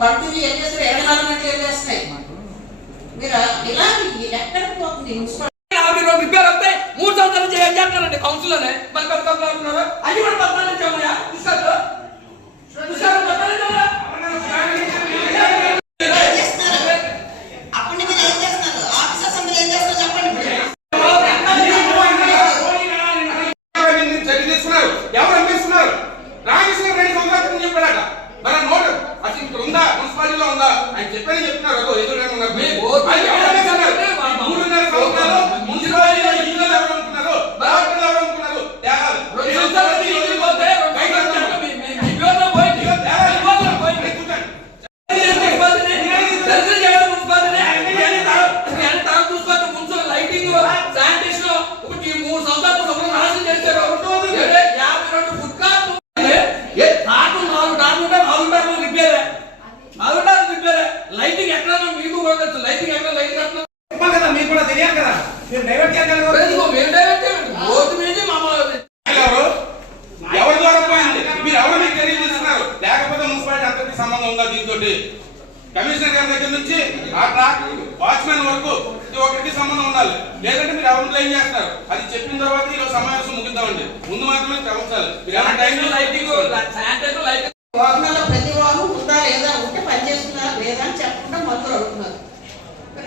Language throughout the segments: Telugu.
కంటిన్యూ ఏం చేస్తారు, 24 గంటలు ఏం చేస్తున్నాయి. మీరు ఇలా ఎక్కడికి పోతుంది మున్సిపల్ రిపేర్ అవుతాయి 3 సంవత్సరాల నుంచి ఏం చేస్తారండి కౌన్సిల్లోనే మరి కంప్లైంట్ అది కూడా 14 ఇచ్చామయ్యా తీసుకొచ్చు లైటింగ్ ఎక్కడ మీకు లైటింగ్ ఎక్కడ లైట్ కదా మీకు కూడా తెలియదు కదా మీరు డైవర్ట్ ఎవరి ద్వారా పోయింది మీరు ఎవరు మీకు తెలియజేస్తున్నారు లేకపోతే మున్సిపాలిటీ అంతటి సంబంధం ఉందా దీంతో కమిషనర్ గారి దగ్గర నుంచి ఆ ట్రాక్ వాచ్మెన్ వరకు ఒకరికి సంబంధం ఉండాలి లేదంటే మీరు ఎవరు క్లెయిమ్ చేస్తారు అది చెప్పిన తర్వాత ఈరోజు సమావేశం ముగిద్దామండి ముందు మాత్రమే గమనించాలి వాహనాల్లో ప్రతి వాహనం ఉందా లేదా ఉంటే పనిచేస్తున్నారా లేదా అని చెప్పకుండా మొదలు అడుగుతున్నారు.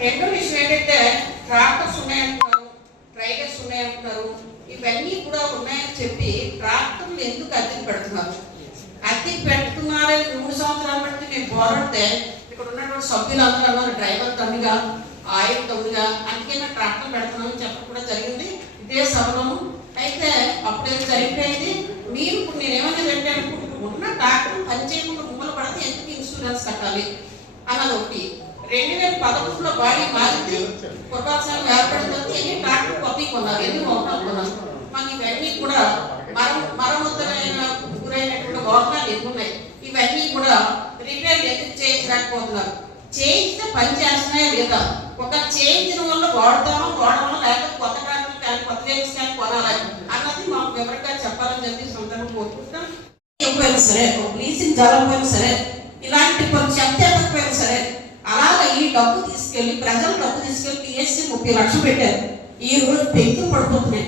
రెండో విషయం ఏంటంటే ట్రాక్టర్స్ ఉన్నాయంటున్నారు, ట్రైలర్స్ ఉన్నాయంటున్నారు, ఇవన్నీ కూడా ఉన్నాయని చెప్పి ట్రాక్టర్లు ఎందుకు అద్దెకి పెడుతున్నారు? అద్దెకి పెడుతున్నారని 3 సంవత్సరాల బట్టి నేను పోరాడితే ఇక్కడ ఉన్నటువంటి సభ్యులందరూ అన్నారు డ్రైవర్ తమ్మిగా ఆయిల్ తమ్మిగా అందుకే నా ట్రాక్టర్ పెడుతున్నామని చెప్పడం కూడా జరిగింది ఇదే సభలోను. అయితే అప్పుడేది జరిగిపోయింది. మీరు ఇప్పుడు నేనేమన్నా అంటే ఉన్న ట్రాక్టర్ పని చేయకుండా గుమ్మలు పడితే ఎందుకు ఇన్సూరెన్స్ కట్టాలి అన్నది ఒకటి. 2011లో బాడీ మారింది, పూర్వాచారం ఏర్పడిన ఎన్ని ట్రాక్టర్ కొత్తవి కొన్నారు, ఎన్ని వాహనాలు కొన్నారు. మాకు ఇవన్నీ కూడా మరమ్మతులైన గురైనటువంటి వాహనాలు ఎన్ని ఉన్నాయి, ఇవన్నీ కూడా రిపేర్ ఎందుకు చేయించలేకపోతున్నారు. చేయించితే పని చేస్తున్నాయా లేదా, ఒక చేయించిన వల్ల వాడదామా వాడమా లేకపోతే కొత్త ట్రాక్టర్ కానీ కొత్త వెహికల్స్ కానీ కొనాలి అన్నది మాకు వివరంగా చెప్పాలని చెప్పి సందర్భం కోరుకుంటున్నాం. ఎక్కువైనా సరే లీజింగ్ జరగకపోయినా సరే ఇలాంటి కొన్ని చెత్త ఎక్కకపోయినా సరే అలాగే ఈ డబ్బు తీసుకెళ్లి ప్రజలు డబ్బు తీసుకెళ్లి పిఎస్సి 30 లక్షలు పెట్టారు. ఈ రోజు పెంకులు పడిపోతున్నాయి,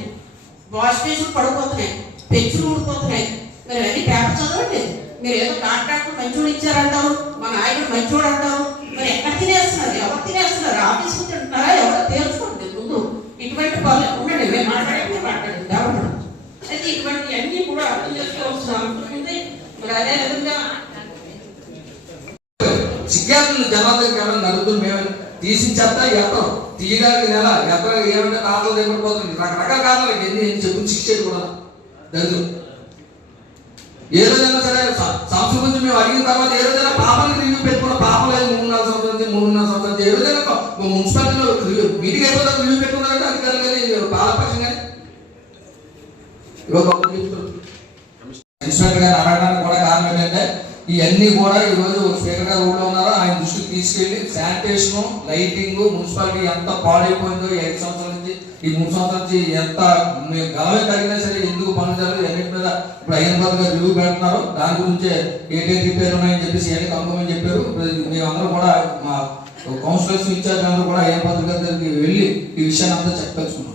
వాష్ బేసిన్ పడిపోతున్నాయి, పెంచులు ఊడిపోతున్నాయి. మీరు అన్ని పేపర్ చదవండి. మీరు ఏదో కాంట్రాక్టర్ మంచోడు ఇచ్చారంటారు, మా నాయకుడు మంచోడు అంటారు. మరి ఎక్కడ తినేస్తున్నారు, ఎవరు తినేస్తున్నారు, ఆఫీస్ తింటున్నారా ఎవరో తేల్చుకోండి ముందు. ఇటువంటి పనులు ఉండండి, మేము మాట్లాడండి కాబట్టి అయితే ఇటువంటి అన్ని కూడా అర్థం చేసుకోవాల్సిన అవసరం ఉంది. మరి అదే విధంగా సిగ్గాతులు జనాలు నలుగురు మేము తీసిన చెత్త ఎత్తరం తీయడానికి నెల ఎక్కడ ఏమంటే నాతో దగ్గరపోతుంది రకరకాల కారణాలు ఎన్ని చెప్పు శిక్షేది కూడా దళితులు. ఏ రోజైనా సరే సంస్థ గురించి మేము అడిగిన తర్వాత ఏ రోజైనా పాపాలకు రివ్యూ పెట్టుకున్న పాపం లేదు 3-4 సంవత్సరాల నుంచి 3.5 సంవత్సరాల నుంచి ఏ రోజైనా మున్సిపాలిటీలో మీటింగ్ అయిపోతే రివ్యూ పెట్టుకున్నారంటే అధికారులు కానీ పాలపక్షం కానీ ఇన్స్పెక్టర్ గారు అడగడానికి కూడా కారణం ఏంటంటే ఇవన్నీ కూడా ఈరోజు స్పీకర్ గారు ఊళ్ళో ఉన్నారో ఆయన దృష్టికి తీసుకెళ్లి శానిటేషన్ లైటింగ్ మున్సిపాలిటీ ఎంత పాడైపోయిందో 5 సంవత్సరాల నుంచి ఈ 3 సంవత్సరాల నుంచి ఎంత గలవే తగినా సరే ఎందుకు పనులు జరగదు అన్నిటి మీద ఇప్పుడు అయ్యనబాబు గారు రివ్యూ పెడుతున్నారు. దాని గురించే ఏటేం రిపేర్ ఉన్నాయని చెప్పేసి ఇవన్నీ కనుక్కోమని చెప్పారు. మేమందరూ కూడా మా కౌన్సిలర్స్ ఇన్ఛార్జ్ అందరూ కూడా అయ్యనబాబు గారి దగ్గరికి వెళ్ళి ఈ విషయాన్ని అంతా చెప్పదలుచుకున్నాం.